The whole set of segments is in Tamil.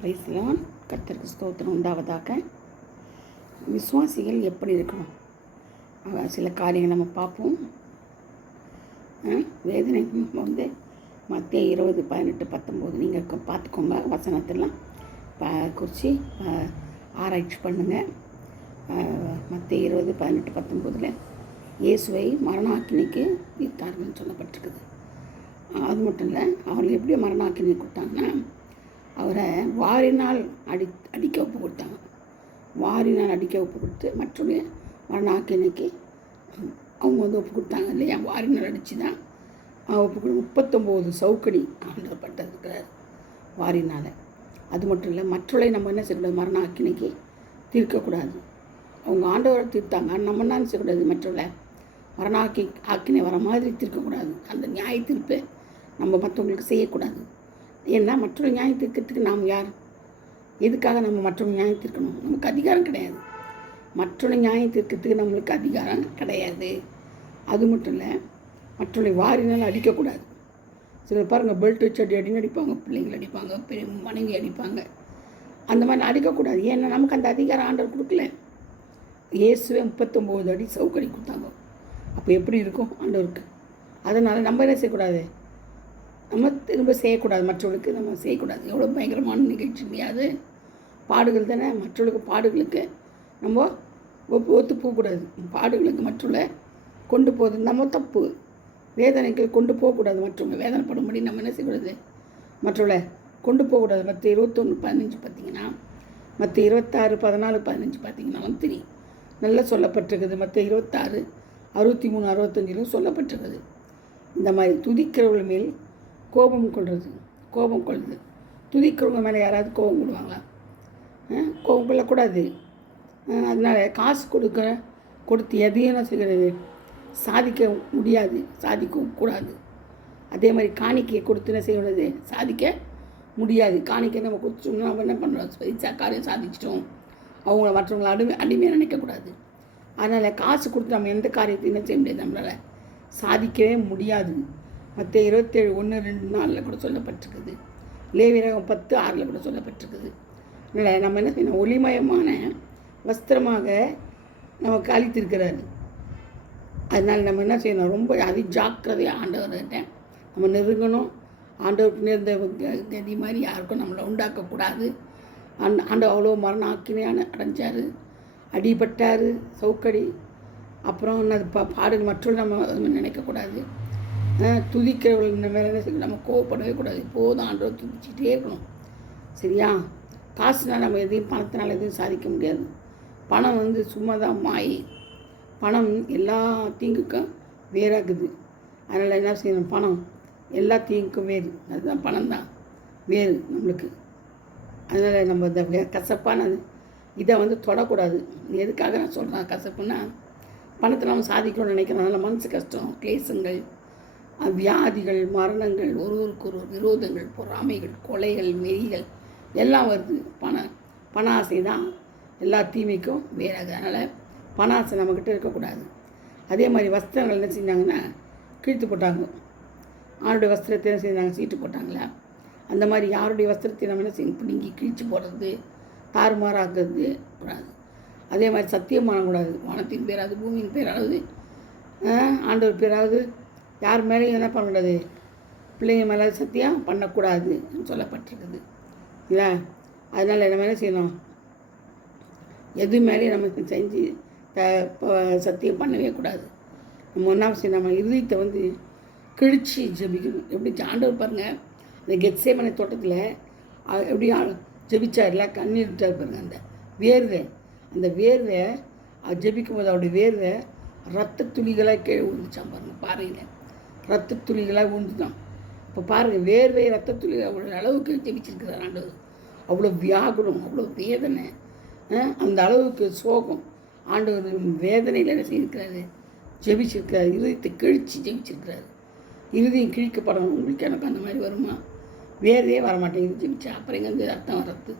பிரைஸ்லான் கர்த்தருக்கு ஸ்தோத்திரம் உண்டாவதாக. விசுவாசிகள் எப்படி இருக்கணும், சில காரியங்கள் நம்ம பார்ப்போம். வேதனை வந்து மத்திய 20:18-19 நீங்கள் பார்த்துக்கோங்க. வசனத்தெல்லாம் குறித்து ஆராய்ச்சி பண்ணுங்கள். மத்திய 20:18-19 இயேசுவை மரண ஆக்கினைக்கு தீர்த்தார்கள்னு சொல்லப்பட்டிருக்குது. அது மட்டும் இல்லை, அவர்கள் எப்படி மரண ஆக்கினை கொடுத்தாங்கன்னா, அவரை வாரினால் அடிக்க ஒப்பு கொடுத்தாங்க. வாரினால் அடிக்க ஒப்பு கொடுத்து மற்றொரு மரண ஆக்கினைக்கு அவங்க வந்து ஒப்பு கொடுத்தாங்க இல்லையா. வாரினால் அடித்து தான் ஒப்பு கொடு 39 சவுக்கடி ஆண்டவர் பட்டிருக்கிறார் வாரினால். அது மட்டும் இல்லை, மற்றொரை நம்ம என்ன செய்யக்கூடாது, மரண ஆக்கினைக்கு தீர்க்கக்கூடாது. அவங்க ஆண்டவரை தீர்த்தாங்க, நம்ம என்ன செய்யக்கூடாது, மற்றவரை மரண ஆக்கினை வர மாதிரி தீர்க்கக்கூடாது. அந்த நியாய தீர்ப்பை நம்ம மற்றவங்களுக்கு செய்யக்கூடாது. ஏன்னா மற்றொரு நியாயம் தீர்க்கிறதுக்கு நாம் யார்? எதுக்காக நம்ம மற்றொரு நியாயம் தீர்க்கணும்? நமக்கு அதிகாரம் கிடையாது. மற்றொரு நியாயம் தீர்க்கிறதுக்கு நம்மளுக்கு அதிகாரம் கிடையாது. அது மட்டும் இல்லை, மற்றொரு வாரினால் அடிக்கக்கூடாது. சிலர் பாருங்கள், பெல்ட் வச்சு அடின்னு அடிப்பாங்க, பிள்ளைங்கள் அடிப்பாங்க, பெரிய மனைவி அடிப்பாங்க. அந்த மாதிரி அடிக்கக்கூடாது. ஏன்னா நமக்கு அந்த அதிகாரம் ஆண்டவர் கொடுக்கல. இயேசுவே 39 அடி சவுக்கடி கொடுத்தாங்க. அப்போ எப்படி இருக்கும் ஆண்டவருக்கு? அதனால் நம்ம என்ன செய்யக்கூடாது, நம்ம திரும்ப செய்யக்கூடாது. மற்றவர்களுக்கு நம்ம செய்யக்கூடாது. எவ்வளோ பயங்கரமான நிகழ்ச்சி இல்லையாது. பாடுகள் தானே, மற்றவர்களுக்கு பாடுகளுக்கு நம்ம ஒத்து போகக்கூடாது. பாடுகளுக்கு மற்றவங்களை கொண்டு போகுது நம்ம தப்பு. வேதனைகள் கொண்டு போகக்கூடாது. மற்றவங்க வேதனைப்படும்படி நம்ம என்ன செய்யக்கூடாது, மற்றவங்களை கொண்டு போகக்கூடாது. மற்ற 21:15 பார்த்திங்கன்னா, மற்ற 26:14-15 பார்த்திங்கன்னா தெரியும், நல்லா சொல்லப்பட்டிருக்குது. மற்ற 26:63-65 சொல்லப்பட்டிருக்குது. இந்த மாதிரி துதிக்கிறவர்கள் மேல் கோபம் கொள்வது. துதிக்கிறவங்க மேலே யாராவது கோபம் கொள்வாங்களா? கோபம் கொள்ளக்கூடாது. அதனால் காசு கொடுத்து எதையும் என்ன செய்கிறது, சாதிக்க முடியாது, சாதிக்கவும் கூடாது. அதே மாதிரி காணிக்கையை கொடுத்து என்ன செய்யக்கூடாது, சாதிக்க முடியாது. காணிக்கை நம்ம கொடுத்துட்டோம்னா நம்ம என்ன பண்ணுறோம், காரியம் சாதிச்சிட்டோம். அவங்கள மற்றவங்களை அடிமையாக நினைக்கக்கூடாது. அதனால் காசு கொடுத்து நம்ம எந்த காரியத்தையும் என்ன செய்ய முடியாது, நம்மளால் சாதிக்கவே முடியாது. மற்ற 27:1-2-4 கூட சொல்லப்பட்டிருக்குது. லேவியராகமம் 10:6 கூட சொல்லப்பட்டிருக்குது. அதனால் நம்ம என்ன செய்யணும், ஒளிமயமான வஸ்திரமாக நமக்கு அளித்திருக்கிறாரு. அதனால் நம்ம என்ன செய்யணும், ரொம்ப ஜாக்கிரதையாக ஆண்டவர்கிட்ட நம்ம நெருங்கணும். ஆண்டவருக்கு நேர்ந்த கதி மாதிரி யாருக்கும் நம்மளை உண்டாக்கக்கூடாது. ஆண்டவர் அவ்வளோ மரண ஆக்கினையான அடைஞ்சார், அடிபட்டார், சவுக்கடி. அப்புறம் என்னது பாடுகள் மற்றவர்கள் நம்ம நினைக்கக்கூடாது. துதிக்கிறவர்கள் மேலே என்ன செய்யணும், நம்ம கோவப்படவே கூடாது. இப்போதும் ஆண்டவர் துதிச்சிட்டே இருக்கணும். சரியா? காசுனால் நம்ம எதையும், பணத்தினால் எதையும் சாதிக்க முடியாது. பணம் வந்து சும்மா தான் மாயை. பணம் எல்லா தீங்குக்கும் வேறாகுது. அதனால் என்ன செய்யணும், பணம் எல்லா தீங்குக்கும் வேறு. அதுதான் பணம் தான் வேறு நம்மளுக்கு. அதனால் நம்ம இந்த கசப்பானது இதை வந்து தொடக்கூடாது. எதுக்காக நான் சொல்கிறேன் கசப்புன்னா, பணத்தை நம்ம சாதிக்கணும்னு நினைக்கிறனால மனசு கஷ்டம், கிளேசங்கள், வியாதிகள், மரணங்கள், ஒருவருக்கு விரோதங்கள், பொறாமைகள், கொலைகள், வெறிகள் எல்லாம் வருது. பண ஆசை தான் எல்லா தீமைக்கும் வேறாகுது. அதனால் பண ஆசை நம்மக்கிட்ட இருக்கக்கூடாது. அதே மாதிரி வஸ்திரங்கள் என்ன செஞ்சாங்கன்னா கிழித்து போட்டாங்க. யாருடைய வஸ்திரத்தை என்ன செஞ்சாங்க, சீட்டு போட்டாங்களா? அந்த மாதிரி யாருடைய வஸ்திரத்தை நம்ம என்ன செய்யணும், பிடுங்கி கிழிச்சு போடுறது, தாறுமாறாக்குறது கூடாது. அதே மாதிரி சத்தியம் பண்ணக்கூடாது. வானத்தின் பேராது, பூமியின் பேராவது, ஆண்டவர் பேராவது யார் மேலேயும் என்ன பண்ணக்கூடாது, பிள்ளைங்க மேலே சத்தியம் பண்ணக்கூடாது சொல்லப்பட்டிருக்குது. இல்லை? அதனால் நம்ம என்ன செய்யணும், எது மேலேயும் நம்ம செஞ்சு சத்தியம் பண்ணவே கூடாது. நம்ம என்ன செய்யணும், நம்ம இருதயத்தை வந்து கிழிச்சு ஜெபிக்கணும். எப்படி ஆண்டவர் பாருங்கள், அந்த கெத்சேமனை தோட்டத்தில் எப்படி ஜெபிச்சார்ல, கண்ணீர் விட்டார் பாருங்கள். அந்த வேர்வை ஜெபிக்கும் போது அவருடைய வேர்வை ரத்த துளிகளாக கீழே விழுந்துச்சான் பாருங்கள். பாறையில் ரத்த துளிகளாக விழுந்துதான். இப்போ பாருங்கள், வேர்வை ரத்த துளி அவ்வளோ அளவுக்கு ஜெபிச்சிருக்கிறார் ஆண்டவர். அவ்வளோ வியாகுலம், அவ்வளோ வேதனை, அந்த அளவுக்கு சோகம். ஆண்டவர் வேதனையில் என்ன செய்திருக்கிறாரு, ஜெபிச்சிருக்கிறார். இருதயத்தை கிழிச்சு ஜெபிச்சிருக்கிறாரு. இருதயம் கிழிக்கப்படணும். உங்களுக்கு எனக்கு அந்த மாதிரி வருமா? வேர்வையே வரமாட்டேங்குது ஜெபிச்சா. அப்புறம் எங்கே வந்து அர்த்தம் வரத்து?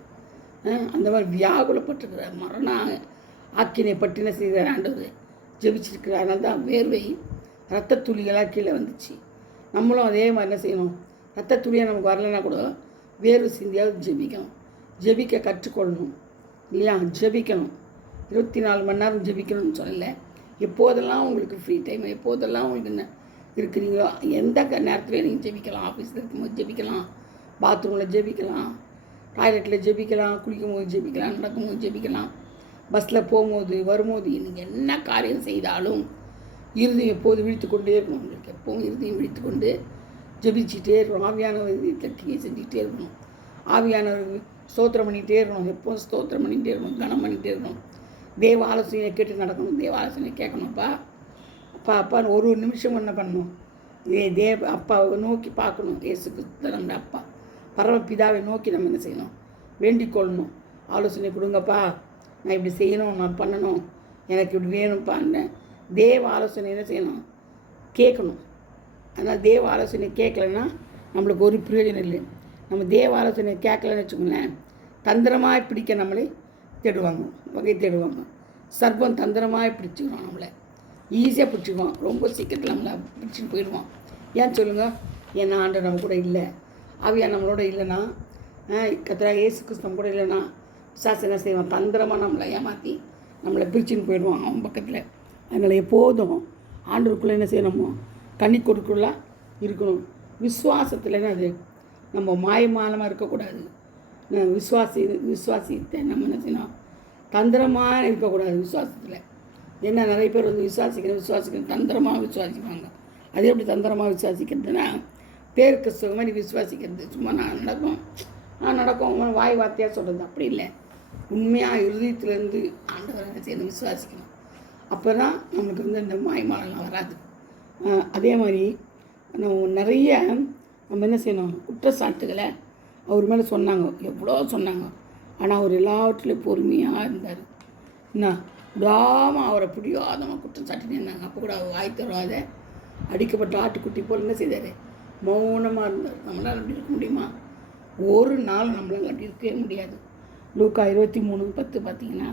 அந்த மாதிரி வியாகுலப்பட்டிருக்கிறார். மரண ஆக்கினை பற்றின செய்கிறார் ஆண்டவர், ஜெபிச்சிருக்கிறார். அதனால தான் வேர்வை ரத்த துளிகளாக கீழே வந்துச்சு. நம்மளும் அதே மாதிரி என்ன செய்யணும், ரத்த துளியாக நமக்கு வரலைன்னா கூட வேர்வை சிந்தியாவது ஜெபிக்கணும். ஜெபிக்க கற்றுக்கொள்ளணும் இல்லையா? ஜெபிக்கணும், 24 மணி நேரம் ஜெபிக்கணும்னு சொல்லலை. எப்போதெல்லாம் உங்களுக்கு ஃப்ரீ டைம், எப்போதெல்லாம் உங்களுக்கு என்ன இருக்கிறீங்களோ எந்த நேரத்துலையும் நீங்கள் ஜெபிக்கலாம். ஆஃபீஸில் இருக்கும்போது ஜெபிக்கலாம், பாத்ரூமில் ஜெபிக்கலாம், டாய்லெட்டில் ஜெபிக்கலாம், குளிக்கும்போது ஜெபிக்கலாம், நடக்கும்போது ஜெபிக்கலாம், பஸ்ஸில் போகும்போது வரும்போது நீங்கள் என்ன காரியம் செய்தாலும் இருதயம் எப்போது விழித்து கொண்டே இருக்கணும். உங்களுக்கு எப்போவும் இருதயம் விழித்து கொண்டு ஜெபிச்சுட்டே இருக்கணும். ஆவியானவர் கட்டியே செஞ்சுக்கிட்டே இருக்கணும். ஆவியானவர் ஸ்தோத்திரம் பண்ணிகிட்டே இருக்கணும். எப்போவும் ஸ்தோத்திரம் பண்ணிகிட்டே இருக்கணும், கனம் பண்ணிகிட்டே இருக்கணும். தேவ ஆலோசனையை கேட்டு நடக்கணும். தேவ ஆலோசனை கேட்கணும்ப்பா. அப்பா ஒரு நிமிஷம் என்ன பண்ணணும்? அப்பாவை நோக்கி பார்க்கணும். இயேசு கிறிஸ்து நம்ம அப்பா பரமபிதாவை நோக்கி நம்ம என்ன செய்யணும்? வேண்டிக் கொள்ளணும். ஆலோசனை கொடுங்கப்பா, நான் இப்படி செய்யணும், நான் பண்ணணும், எனக்கு இப்படி வேணும்ப்பான்னு தேவ ஆலோசனை என்ன செய்யணும்? கேட்கணும். அதனால் தேவ ஆலோசனை கேட்கலன்னா நம்மளுக்கு ஒரு பிரயோஜனம் இல்லை. நம்ம தேவ ஆலோசனை கேட்கலன்னு வச்சுக்கோங்களேன், தந்திரமாக பிடிக்க நம்மளை தேடுவாங்க, வகை தேடுவாங்க. சர்வம் தந்திரமாக பிடிச்சிக்கிறோம், நம்மளை ஈஸியாக பிடிச்சிக்குவோம், ரொம்ப சீக்கிரத்தில் நம்மளை பிடிச்சிட்டு போயிடுவோம். ஏன் சொல்லுங்கள்? ஏன்னா ஆண்டவர் நம்ம கூட இல்லை, ஆவியா நம்மளோட இல்லைன்னா, கர்த்தராகிய இயேசு கிறிஸ்து நம்ம கூட இல்லைன்னா பிசாசு என்ன செய்வான்? தந்திரமாக நம்மளை ஏமாற்றி நம்மளை பிரிச்சுன்னு போயிடுவான் அவன் பக்கத்தில். அதனால் எப்போதும் ஆண்டவருக்குள்ளே என்ன செய்யணுமோ கனி கொடுக்குள்ள இருக்கணும். விசுவாசத்தில் அது நம்ம மாயமானமாக இருக்கக்கூடாது. விசுவாசித்தை நம்ம என்ன செய்யணும்? தந்திரமாக இருக்கக்கூடாது விசுவாசத்தில். ஏன்னா நிறைய பேர் வந்து விசுவாசிக்கணும் தந்திரமாக விசுவாசிப்பாங்க. அது எப்படி தந்திரமாக விசுவாசிக்கிறதுனா, பேருக்கு சுக மாதிரி விசுவாசிக்கிறது. சும்மா நடக்கும் வாய் வார்த்தையாக சொல்கிறது அப்படி இல்லை. உண்மையாக இருதயத்துலேருந்து ஆண்டவரை என்ன செய்யணும்? விசுவாசிக்கணும். அப்போ தான் நம்மளுக்கு வந்து இந்த மாயமானலாம் வராது. அதே மாதிரி நம்ம நிறைய நம்ம என்ன செய்யணும்? குற்றச்சாட்டுகளை அவர் மேலே சொன்னாங்க, எவ்வளோ சொன்னாங்க. ஆனால் அவர் எல்லாவற்றிலையும் பொறுமையாக இருந்தார். என்ன விடாமல் அவரை பிடிவாதமாக குற்றம் சாட்டினே இருந்தாங்க. அப்போ கூட அவர் வாய் தருவாத அடிக்கப்பட்ட ஆட்டுக்குட்டி போல் என்ன செய்தார்? மௌனமாக இருந்தார். நம்மளால் அப்படி இருக்க முடியுமா? ஒரு நாள் நம்மளால் அப்படி இருக்கவே முடியாது. லூக்கா 23:10 பார்த்தீங்கன்னா,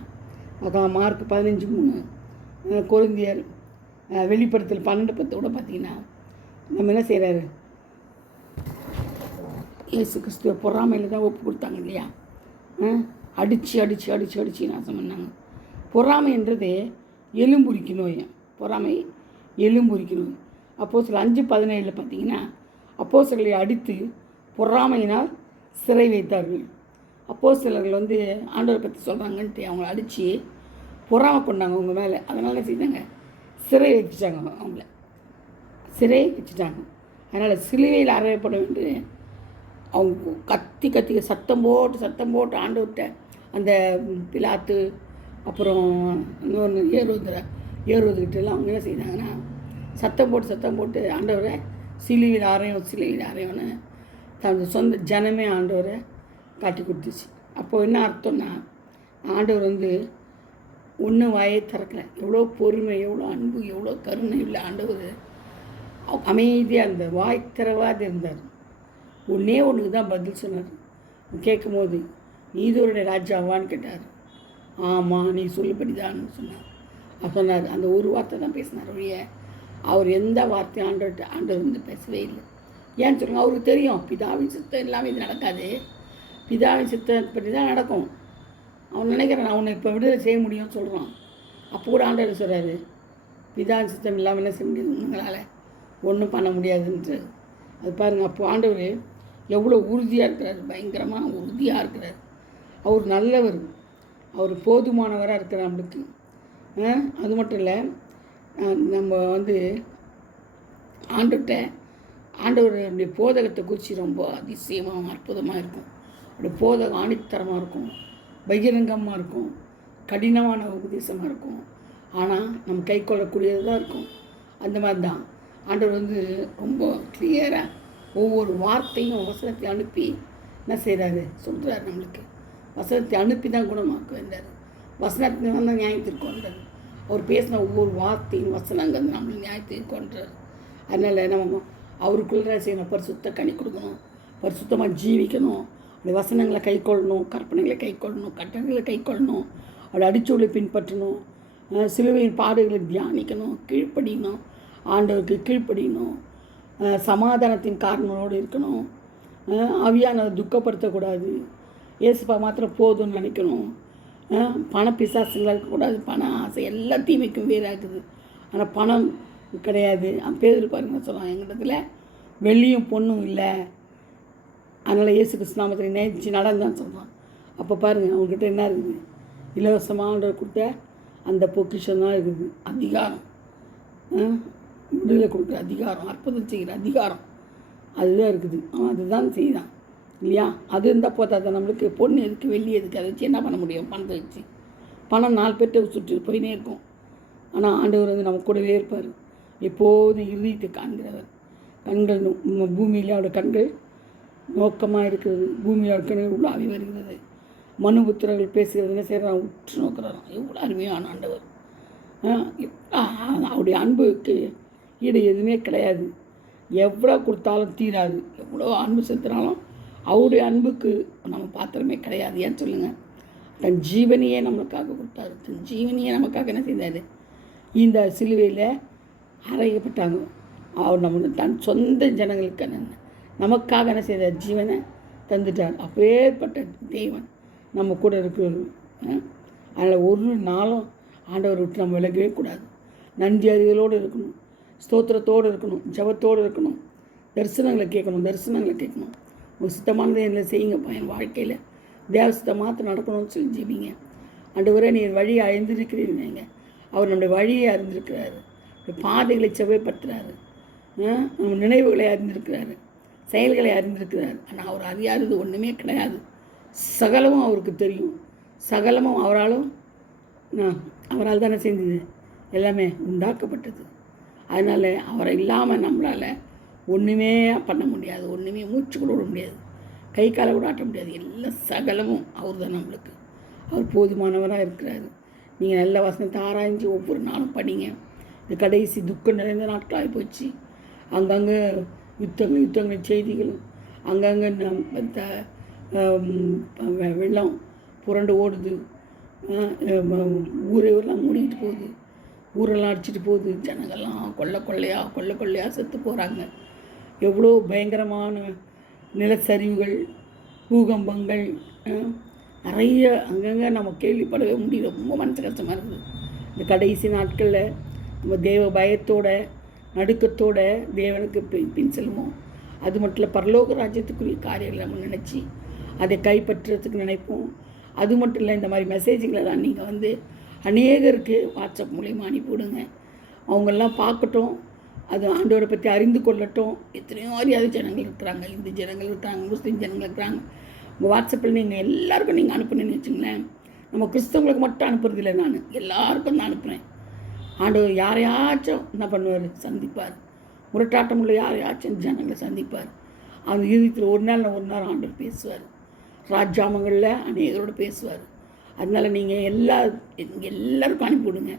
மார்க் 15:3, கொரிந்தியர் வெளிப்படுத்தல் 12:10 கூட பார்த்தீங்கன்னா நம்ம என்ன செய்கிறாரு? இயேசு கிறிஸ்துவ பொறாமையில் தான் ஒப்பு கொடுத்தாங்க இல்லையா? அடித்து நாசம் பண்ணாங்க. பொறாமைன்றது எலும்புரிக்கு நோய். பொறாமை எலும்புரிக்கு நோய். அப்போஸ்தலர் 5:17 பார்த்தீங்கன்னா, அப்போஸ்தலரை அடித்து பொறாமையினால் சிறை வைத்தார்கள். அப்போஸ்தலர்கள் வந்து ஆண்டவரை பற்றி சொல்கிறாங்கன்ட்டு அவங்கள அடித்து பொறாமை கொண்டாங்க அவங்க மேலே. அதனால செய்தாங்க, சிறை வச்சுட்டாங்க, அவங்கள சிறை வச்சுட்டாங்க. அதனால் சிலுவையில் அறையப்பட வேண்டிய அவங்க கத்தி சத்தம் போட்டு ஆண்டவர்கிட்ட அந்த பிலாத்து அப்புறம் இன்னொன்று ஏறுவதுக்கிட்டெல்லாம் அவங்க என்ன செய்தாங்கன்னா சத்தம் போட்டு ஆண்டவரை சிலுவையில் அறையோன்னு தனது சொந்த ஜனமே ஆண்டவரை காட்டி கொடுத்துச்சு. அப்போது என்ன அர்த்தம்னா, ஆண்டவர் வந்து ஒன்றும் வாயை திறக்கலை. எவ்வளோ பொறுமை, எவ்வளோ அன்பு, எவ்வளோ கருணை இல்லை ஆண்டவர். அமைதியாக அந்த வாய் திறவாது இருந்தார். ஒன்றுக்கு தான் பதில் சொன்னார். கேட்கும்போது நீதோருடைய ராஜாவான்னு கேட்டார். ஆமாம், நீ சொல்லுபடிதான்னு சொன்னார். சொன்னார். அந்த ஒரு வார்த்தை தான் பேசினார் ஒழிய அவர் எந்த வார்த்தையும் ஆண்டவர் வந்து பேசவே இல்லை. ஏன்னு சொல்லுங்கள்? அவருக்கு தெரியும் பிதாவின் சித்தம் இல்லாமல் இது நடக்காது. பிதாவின் சித்தப்படி தான் நடக்கும். அவன் நினைக்கிறான் அவனை இப்போ விடுதலை செய்ய முடியும்னு சொல்கிறான். அப்போ கூட ஆண்டவர் சொல்கிறாரு, பிதாவின் சித்தம் இல்லாமல் என்ன செய்ய முடியாது, உங்களால் ஒன்றும் பண்ண முடியாதுன்ட்டு. அது பாருங்கள், அப்போ ஆண்டவர் எவ்வளோ உறுதியாக இருக்கிறார், பயங்கரமாக உறுதியாக இருக்கிறார். அவர் நல்லவர், அவர் போதுமானவராக இருக்கிறார் நம்மளுக்கு. அது மட்டும் இல்லை, நம்ம வந்து ஆண்டவருடைய போதகத்தை குறித்து ரொம்ப அதிசயமாக அற்புதமாக இருக்கும். அப்படி போதகம் ஆணித்தரமாக இருக்கும், பகிரங்கமாக இருக்கும், கடினமான உபதேசமாக இருக்கும். ஆனால் நம்ம கை கொள்ளக்கூடியது தான் இருக்கும். அந்த மாதிரி தான் ஆண்டவர் வந்து ரொம்ப கிளியராக ஒவ்வொரு வார்த்தையும் வசனத்தை அனுப்பி என்ன செய்கிறாரு சொல்கிறார். நம்மளுக்கு வசனத்தை அனுப்பி தான் குணமாக்க வேண்டார். வசனத்தை தான் நியாயத்திற்கு வந்தார். அவர் பேசின ஒவ்வொரு வார்த்தையும் வசனங்கள் நம்மளுக்கு நியாயத்திற்கு கொண்டார். அதனால் நம்ம அவருக்குள்ள செய்யணும், பரிசுத்த கனி கொடுக்கணும், பரிசுத்தமாக ஜீவிக்கணும், அப்படி வசனங்களை கை கொள்ளணும், கற்பனைகளை கை கொள்ளணும், கட்டளைகளை கை கொள்ளணும், அப்படி அடிச்சொலை பின்பற்றணும், சிலுவையின் பாடுகளை தியானிக்கணும், கீழ்ப்படியணும், ஆண்டவருக்கு கீழ்ப்படியணும், சமாதானத்தின் காரணங்களோடு இருக்கணும், ஆவியானவரை துக்கப்படுத்தக்கூடாது, ஏசுப்பா மாத்திரம் போதும்னு நினைக்கணும். பண பிசாசுங்களாக இருக்கக்கூடாது. பண ஆசை எல்லா தீமைக்கும் வேறாகுது. ஆனால் பணம் கிடையாது. பேதுரு பாருங்க சொல்லுவான், எங்கிட்டத்தில் வெள்ளியும் பொண்ணும் இல்லை, அதனால் இயேசு கிறிஸ்து நாமத்தில் நேர்ச்சி நடந்தான்னு சொல்கிறான். அப்போ பாருங்கள் அவங்ககிட்ட என்ன இருக்குது? இலவசமான கொடுத்த அந்த பொக்கிஷம் தான் இருக்குது. அதிகாரம், விடுதலை கொடுக்குற அதிகாரம், அற்புதம் செய்கிற அதிகாரம் அதுதான் இருக்குது. அவன் அதுதான் செய்தான் இல்லையா? அது இருந்தால் போதாத நம்மளுக்கு. பொண்ணு எதுக்கு, வெள்ளி எதுக்கு? அதை வச்சு என்ன பண்ண முடியும்? பணத்தை வச்சு பணம் 4 பேர்கிட்ட சுற்றி போயினே இருக்கும். ஆனால் ஆண்டவர் வந்து நம்ம கூடவே இருப்பார். எப்போதும் இறுதியத்தை காண்கிறவர். கண்கள் பூமியில் அவருடைய கண்கள் நோக்கமாக இருக்கிறது. பூமியோட கண்கள் உள்ளாவி வருகிறது. மனுபுத்திரர்கள் பேசுகிறது என்ன செய்கிறான்? உற்று நோக்கிறாராம். எவ்வளோ அருமையான ஆண்டவர்! அவருடைய அன்புக்கு ஈடு எதுவுமே கிடையாது. எவ்வளோ கொடுத்தாலும் தீராது. எவ்வளோ அன்பு செலுத்தினாலும் அவருடைய அன்புக்கு நம்ம பாத்திரமே கிடையாது. ஏன்னு சொல்லுங்கள்? தன் ஜீவனையே நம்மளுக்காக கொடுத்தாரு. தன் ஜீவனையே நமக்காக என்ன செய்தார்? இந்த சிலுவையில் அறையப்பட்டாங்க. அவர் நம்ம தன் சொந்த ஜனங்களுக்கு நமக்காக என்ன செய்தார்? ஜீவனை தந்துட்டார். அப்பேற்பட்ட தேவன் நம்ம கூட இருக்கிறது. அதில் ஒரு நாளும் ஆண்டவர் விட்டு நம்ம விலகவே கூடாது. நன்றி அறிதலோடு இருக்கணும், ஸ்தோத்திரத்தோடு இருக்கணும், ஜபத்தோடு இருக்கணும், தரிசனங்களை கேட்கணும். ஒரு சுத்தமானதை என்ன செய்யுங்கப்பா, என் வாழ்க்கையில் தேவசத்தை மாற்ற நடக்கணும்னு சொல்லி ஜெபிங்க. ஆண்டவரே நீர் வழியை அறிந்திருக்கிறீங்க. அவர் நம்முடைய வழியை அறிந்திருக்கிறாரு, பாதைகளை செவ்வாய்ப்படுத்துகிறாரு, நம்ம நினைவுகளை அறிந்திருக்கிறாரு, செயல்களை அறிந்திருக்கிறார். ஆனால் அவர் அறியாதது ஒன்றுமே கிடையாது. சகலமும் அவருக்கு தெரியும். சகலமும் அவரால் தானே செஞ்சது, எல்லாமே உண்டாக்கப்பட்டது. அதனால் அவரை இல்லாமல் நம்மளால் ஒன்றுமே பண்ண முடியாது. ஒன்றுமே மூச்சு கூட விட முடியாது, கை காலை கூட ஆட்ட முடியாது. எல்லாம் சகலமும் அவர் தான் நம்மளுக்கு. அவர் போதுமானவராக இருக்கிறாரு. நீங்கள் நல்ல வசனத்தை ஆராய்ஞ்சு ஒவ்வொரு நாளும் படிங்க. இந்த கடைசி துக்கம் நிறைந்த நாட்களாகி போச்சு. அங்கங்கே யுத்தங்கள் செய்திகளும், அங்கங்கே வெள்ளம் புரண்டு ஓடுது, ஊரெல்லாம் மூடிக்கிட்டு போகுது, ஊரெல்லாம் அடிச்சிட்டு போகுது, ஜனங்கள்லாம் கொள்ளையாக செத்து போகிறாங்க. எவ்வளோ பயங்கரமான நிலச்சரிவுகள், பூகம்பங்கள் நிறைய அங்கங்கே நம்ம கேள்விப்படவே முடியல. ரொம்ப மனசு கஷ்டமாக இருக்குது. இந்த கடைசி நாட்களில் நம்ம தேவ பயத்தோட நடுக்கத்தோட தேவனுக்கு பின் செல்வோம். அது மட்டும் இல்லை, பரலோக ராஜ்யத்துக்குரிய காரியங்களை நம்ம நினச்சி அதை கைப்பற்றுறதுக்கு நினைப்போம். அது மட்டும் இல்லை, இந்த மாதிரி மெசேஜுங்களெல்லாம் நீங்கள் வந்து அநேகருக்கு வாட்ஸ்அப் மூலிமா அனுப்பிவிடுங்க. அவங்கெல்லாம் பார்க்கட்டும், அது ஆண்டவரை பற்றி அறிந்து கொள்ளட்டும். எத்தனையோ அறியாத ஜனங்கள் இருக்கிறாங்க, இந்து ஜனங்கள் இருக்கிறாங்க, முஸ்லீம் ஜனங்கள் இருக்கிறாங்க. உங்கள் வாட்ஸ்அப்பில் நீங்கள் எல்லாருக்கும் நீங்கள் அனுப்புனேன்னு வச்சுங்களேன். நம்ம கிறிஸ்தவங்களுக்கு மட்டும் அனுப்புறதில்லை, நான் எல்லாருக்கும் தான் அனுப்புகிறேன். ஆண்டவர் யாரையாச்சும் என்ன பண்ணுவார்? சந்திப்பார். முரட்டாட்டம் உள்ள யாரையாச்சும் ஜனங்களை சந்திப்பார். அந்த இறுதியில் ஒரு நாள் ஆண்டவர் பேசுவார். ராஜாமங்களில் அநேகரோடு பேசுவார். அதனால் நீங்கள் எல்லாருக்கும் அனுப்பிவிடுங்க.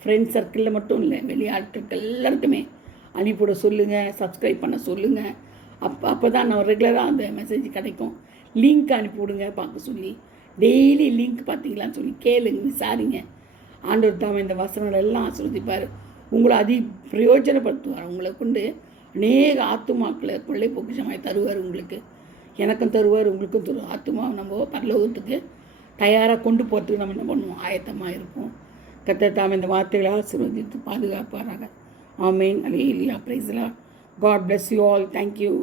ஃப்ரெண்ட்ஸ் சர்க்கிளில் மட்டும் இல்லை, வெளியாட்களுக்கு எல்லாருக்குமே அனுப்பிவிட சொல்லுங்கள், சப்ஸ்கிரைப் பண்ண சொல்லுங்கள். அப்போ தான் நம்ம ரெகுலராக அந்த மெசேஜ் கிடைக்கும். லிங்க் அனுப்பிவிடுங்க பார்க்க சொல்லி. டெய்லி லிங்க் பார்த்தீங்களான்னு சொல்லி கேளுங்க, விசாரிங்க. ஆண்டவர் தாம இந்த வசனங்கள் எல்லாம் ஆசீர்வதிப்பார். உங்களை பிரயோஜனப்படுத்துவார். உங்களை கொண்டு அநேக ஆத்துமாக்களை கொள்ளை பொக்கிஷமாய் தருவார். உங்களுக்கு எனக்கும் தருவார், உங்களுக்கும் தருவார். ஆத்துமா நம்ம பரலோகத்துக்கு தயாராக கொண்டு போகிறதுக்கு நம்ம என்ன பண்ணுவோம்? ஆயத்தமாக இருப்போம். கர்த்தர் தாம் இந்த வார்த்தைகளை ஆசீர்வதித்து பாதுகாப்பாராக. ஆமேன். அல்லேலூயா. Praise the Lord. God bless you all. Thank you.